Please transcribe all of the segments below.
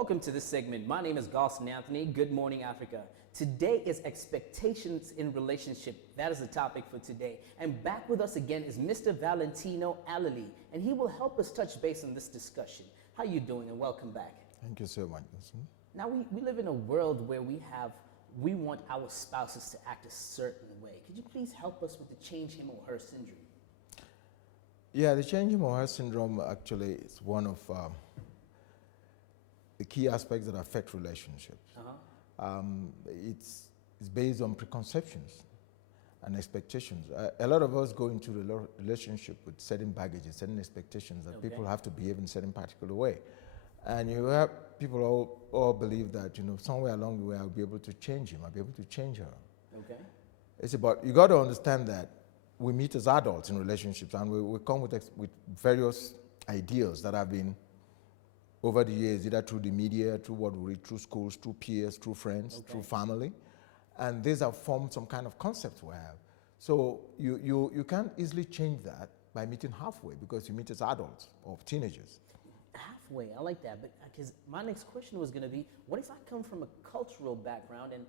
Welcome to this segment. My name is Gosson Anthony. Good morning, Africa. Today is expectations in relationship. That is the topic for today. And back with us again is Mr. Valentino Alily, and he will help us touch base on this discussion. How you doing, and welcome back. Thank you so much. Now, we live in a world where we want our spouses to act a certain way. Could you please help us with the change him or her syndrome? Yeah, the change him or her syndrome actually is one of the key aspects that affect relationships. It's based on preconceptions and expectations. A lot of us go into the relationship with certain baggages, certain expectations that people have to behave in a certain particular way. And you have people all believe that, somewhere along the way I'll be able to change him, I'll be able to change her. Okay. It's about, you got to understand that we meet as adults in relationships, and we come with various ideals that have been over the years, either through the media, through what we read, through schools, through peers, through friends, through family. And these have formed some kind of concept we have. So you can't easily change that by meeting halfway, because you meet as adults or teenagers. Halfway, I like that, but because my next question was going to be, what if I come from a cultural background and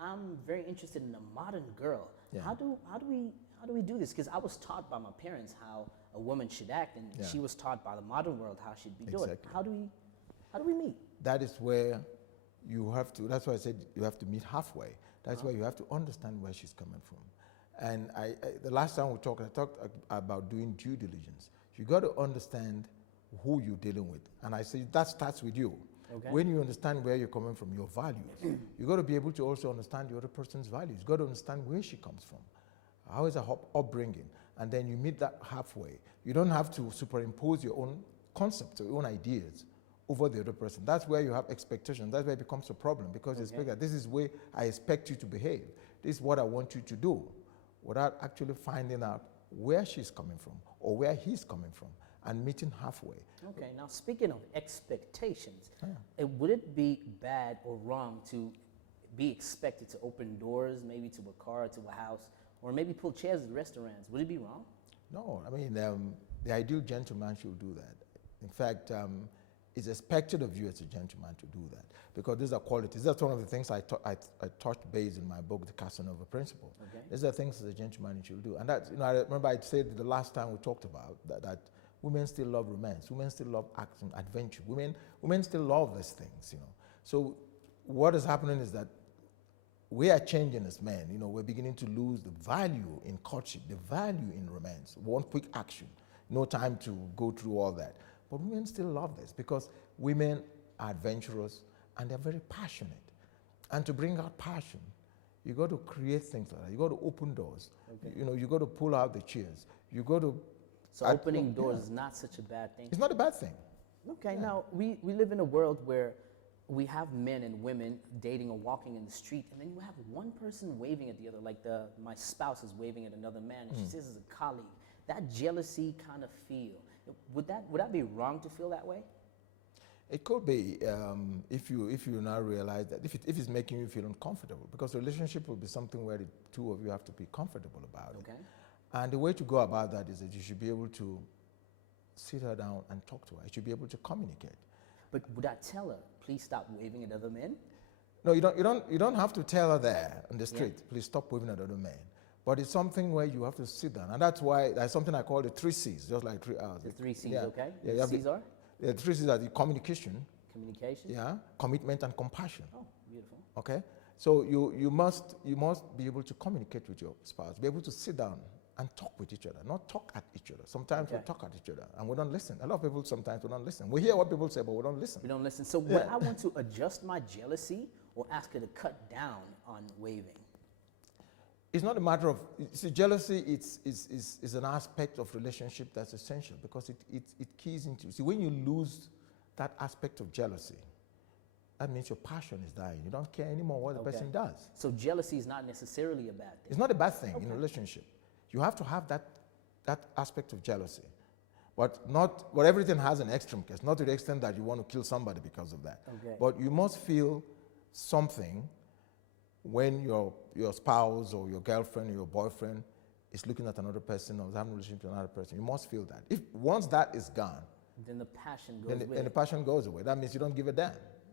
I'm very interested in a modern girl? Yeah. How do we do this? Because I was taught by my parents how a woman should act, and she was taught by the modern world how she'd be doing. How do we meet? That is where you have to. That's why I said you have to meet halfway. That's why you have to understand where she's coming from. And the last time we talked, I talked about doing due diligence. You got to understand who you're dealing with, and I say that starts with you. Okay. When you understand where you're coming from, your values, you got to be able to also understand the other person's values. You got to understand where she comes from. How is her upbringing? And then you meet that halfway. You don't have to superimpose your own concepts or your own ideas over the other person. That's where you have expectations. That's where it becomes a problem, because you expect that this is where I expect you to behave. This is what I want you to do, without actually finding out where she's coming from or where he's coming from, and meeting halfway. Okay, now speaking of expectations, would it be bad or wrong to be expected to open doors, maybe to a car, to a house, or maybe pull chairs at restaurants? Would it be wrong? No, I mean, the ideal gentleman should do that. In fact, it's expected of you as a gentleman to do that, because these are qualities. That's one of the things I touched base in my book, The Casanova Principle. Okay. These are things as a gentleman you should do. And that, I remember I said the last time we talked about that women still love romance. Women still love action, adventure. Women still love these things, So what is happening is that we are changing as men. We're beginning to lose the value in courtship, the value in romance. One quick action, no time to go through all that. But women still love this, because women are adventurous and they're very passionate. And to bring out passion, you got to create things like that. You got to open doors. Okay. You got to pull out the chairs. You got to. So opening doors is not such a bad thing. It's not a bad thing. Okay. Now we live in a world where we have men and women dating or walking in the street, and then you have one person waving at the other, like my spouse is waving at another man, and she says it's a colleague. That jealousy kind of feel. Would that be wrong to feel that way? It could be, if you now realize that if it's making you feel uncomfortable, because a relationship will be something where the two of you have to be comfortable about it. And the way to go about that is that you should be able to sit her down and talk to her. You should be able to communicate. But would I tell her, please stop waving at other men? No, you don't have to tell her there on the street, please stop waving at other men. But it's something where you have to sit down. And that's why there's something I call the 3 C's, just like 3 R's. The 3 C's, okay? Yeah, the C's are? The 3 C's are the communication. Communication? Yeah, commitment and compassion. Oh, beautiful. Okay? So you must be able to communicate with your spouse, be able to sit down and talk with each other, not talk at each other. Sometimes we talk at each other and we don't listen. A lot of people sometimes we don't listen. We hear what people say, but we don't listen. We don't listen. So would I want to adjust my jealousy or ask her to cut down on waving? It's not a matter of, see, jealousy is an aspect of relationship that's essential, because it keys into, see, when you lose that aspect of jealousy, that means your passion is dying. You don't care anymore what the person does. So jealousy is not necessarily a bad thing? It's not a bad thing in a relationship. You have to have that aspect of jealousy. But everything has an extreme case, not to the extent that you want to kill somebody because of that. Okay. But you must feel something when your spouse or your girlfriend or your boyfriend is looking at another person or is having a relationship with another person. You must feel that. If once that is gone, then the passion goes away. Then the passion goes away. That means you don't give a damn.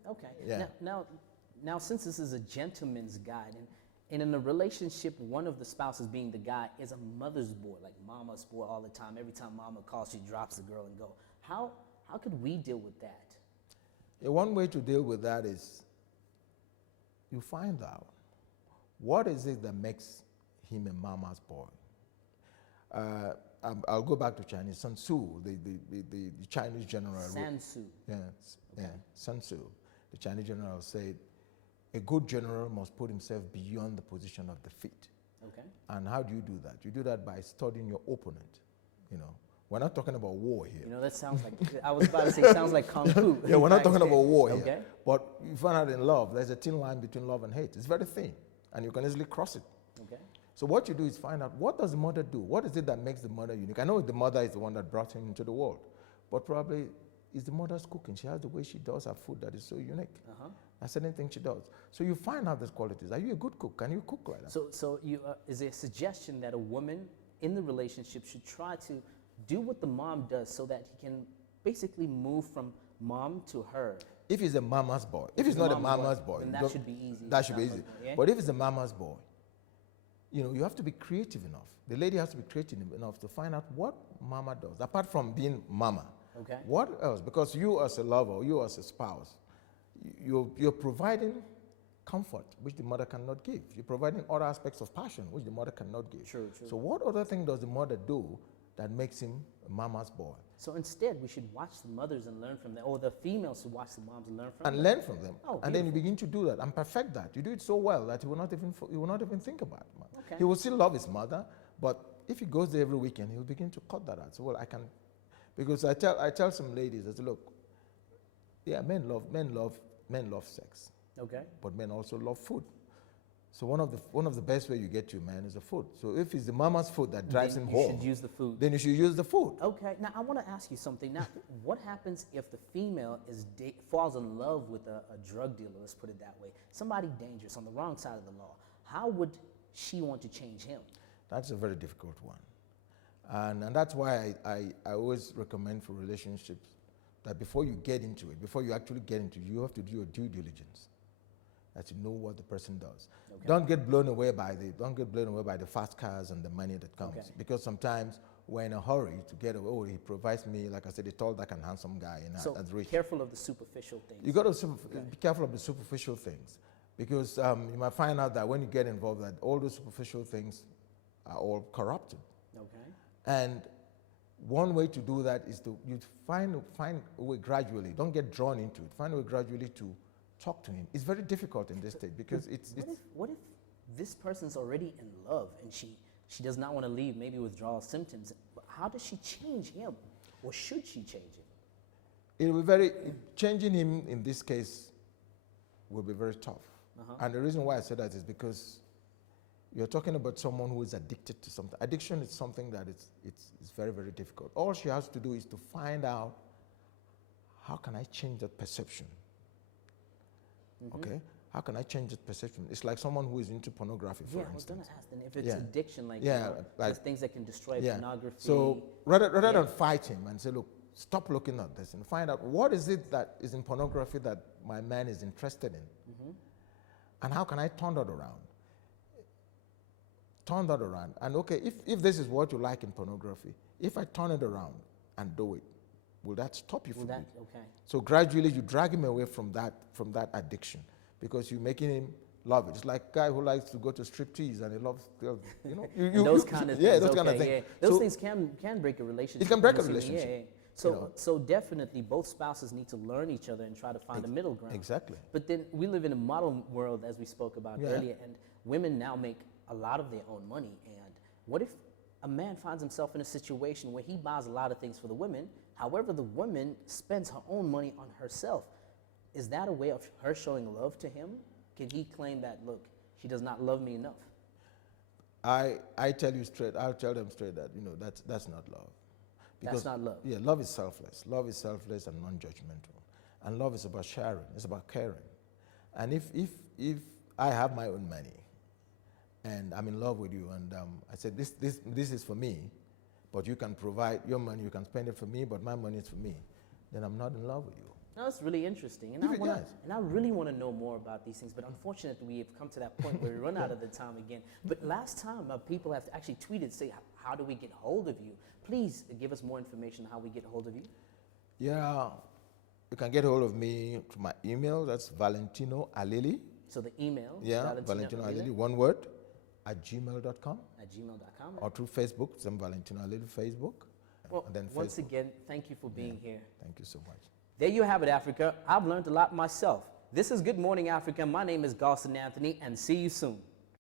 Okay. Yeah. Now, since this is a gentleman's guide, and in a relationship, one of the spouses being the guy is a mother's boy, like mama's boy all the time. Every time mama calls, she drops the girl and go. How could we deal with that? Yeah, one way to deal with that is you find out what is it that makes him a mama's boy. I'll go back to Chinese. Sun Tzu, the Chinese general. Sun Tzu. Yeah, Okay. yeah, Sun Tzu, the Chinese general said, a good general must put himself beyond the position of defeat. Okay. And how do you do that? You do that by studying your opponent. You know, we're not talking about war here. You know, that sounds like, I was about to say, sounds like Kung Fu. Yeah, we're not talking about war here. Okay. But you find out in love, there's a thin line between love and hate. It's very thin, and you can easily cross it. Okay. So what you do is find out, what does the mother do? What is it that makes the mother unique? I know the mother is the one that brought him into the world, but probably it's the mother's cooking. She has the way she does her food that is so unique. That's anything she does. So you find out these qualities. Are you a good cook? Can you cook like that? So is there a suggestion that a woman in the relationship should try to do what the mom does so that he can basically move from mom to her? If he's a mama's boy, if he's not a mama's boy, then that should be easy. That should be easy. Yeah? But if it's a mama's boy, you know, you have to be creative enough. The lady has to be creative enough to find out what mama does, apart from being mama. Okay. What else? Because you as a lover, you as a spouse, you're providing comfort, which the mother cannot give. You're providing other aspects of passion, which the mother cannot give. True. So what other thing does the mother do that makes him a mama's boy? So instead, we should watch the mothers and learn from them, or the females should watch the moms and learn from them. And learn from them. Oh, and then you begin to do that and perfect that. You do it so well that he will not even think about it. Okay. He will still love his mother, but if he goes there every weekend, he will begin to cut that out. So, well, I can, because I tell some ladies, I say, look, yeah, men love sex. Okay. But men also love food. So one of the best way you get to a man is the food. So if it's the mama's food that drives him home, you should use the food. then you should use the food. Okay. Now I want to ask you something. Now, what happens if the female falls in love with a drug dealer? Let's put it that way. Somebody dangerous on the wrong side of the law. How would she want to change him? That's a very difficult one, and that's why I always recommend for relationships that before you get into it, before you actually get into it, you have to do your due diligence. That you know what the person does. Okay. Don't get blown away by the fast cars and the money that comes. Okay. Because sometimes we're in a hurry to get away. Oh, he provides me, like I said, a tall, dark, and handsome guy, and So that's rich. careful of the superficial things. You got to be careful of the superficial things, because you might find out that when you get involved, that all those superficial things are all corrupted. Okay. And one way to do that is to find a way gradually. Don't get drawn into it. Find a way gradually to talk to him. It's very difficult in this state because What if this person's already in love and she does not want to leave, maybe withdrawal symptoms? But how does she change him, or should she change him? it will be changing him in this case will be very tough. And the reason why I say that is because you're talking about someone who is addicted to something. Addiction is something that it's very, very difficult. All she has to do is to find out, how can I change that perception? Okay? How can I change that perception? It's like someone who is into pornography, for instance. I was going to ask then if it's addiction, like, like there's things that can destroy pornography. So rather than fight him and say, look, stop looking at this, and find out what is it that is in pornography that my man is interested in, and how can I turn that around? Turn that around. And okay, if this is what you like in pornography, if I turn it around and do it, will that stop you from it? Okay. So gradually you drag him away from that addiction, because you're making him love it. It's like a guy who likes to go to striptease and he loves, those kind of things. Yeah, those kind of things. Yeah. Those things can break a relationship. It can break a relationship. Yeah. So definitely both spouses need to learn each other and try to find a middle ground. Exactly. But then we live in a modern world, as we spoke about earlier, and women now make a lot of their own money. And what if a man finds himself in a situation where he buys a lot of things for the women, however the woman spends her own money on herself? Is that a way of her showing love to him? Can he claim that, look, she does not love me enough? I tell you straight, I'll tell them straight that, that's not love. That's not love. Yeah, love is selfless. Love is selfless and non-judgmental. And love is about sharing. It's about caring. And if I have my own money and I'm in love with you, and I said, this is for me, but you can provide your money, you can spend it for me, but my money is for me, then I'm not in love with you. No, it's really interesting, and If it does. I really want to know more about these things. But unfortunately, we have come to that point where we run out of the time again. But last time, people have actually tweeted, say, how do we get hold of you? Please give us more information on how we get hold of you. Yeah, you can get hold of me through my email. That's Valentino Alily. So the email, Yeah, Valentino Alily, one word, @gmail.com. @gmail.com. Or through Facebook, some Valentino Alily Facebook. Well, and then once Facebook. again, thank you for being here. Thank you so much. There you have it, Africa. I've learned a lot myself. This is Good Morning Africa. My name is Galson Anthony, and see you soon.